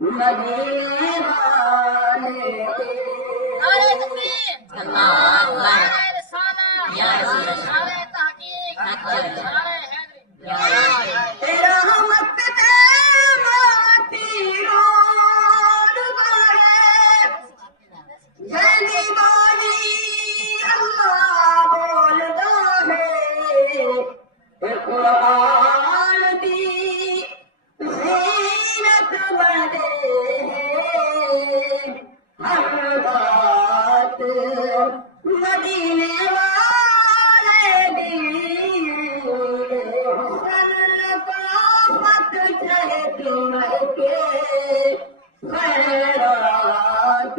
मदीने वाले के। नारे तकबीर, अल्लाह अकबर। नारे रिसालत, या रसूल अल्लाह। नारे तहकीक, नारे हैदरी। तेरा मत दे माती रोड बने, जैनी बानी अल्लाह बोलदा है, कुरान दी ज़ीनत बने हर बात मदीने वाले दी। हुस्न लताफत चाहे तुम्हें खैरात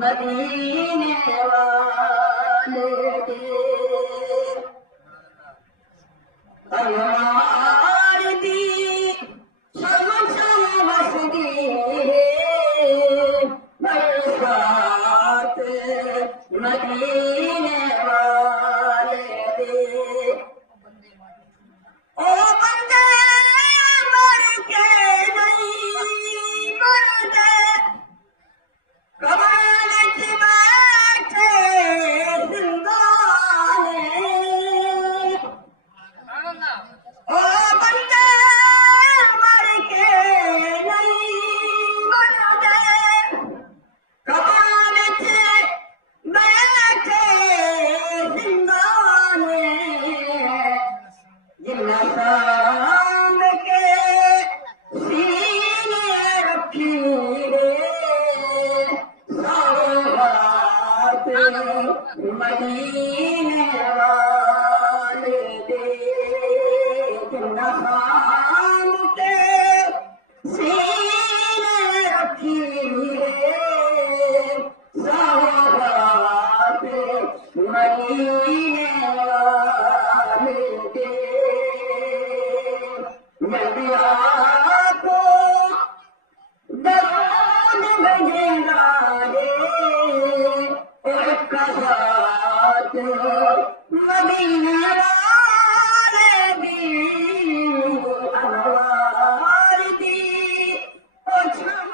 मदीने वाले के। अनवार दी शमस मस्ती बरसात मदीने वाले के। ओ बंदे मर के नहीं मरते, कब्र च बैठे जिंदा है। ओ बंदे मर के नहीं मरते, कब्र च बैठे जिंदा है। जिन्ना शाम के सीने रखी रे सौगात मदीने वाले दे। जिन्ना शाम के सीने रखी रे सौगात मदीने वाले दे। नबिया को दरूद भेजना है, एक साथ मदीने वाले दी। अनवार दी ओ छम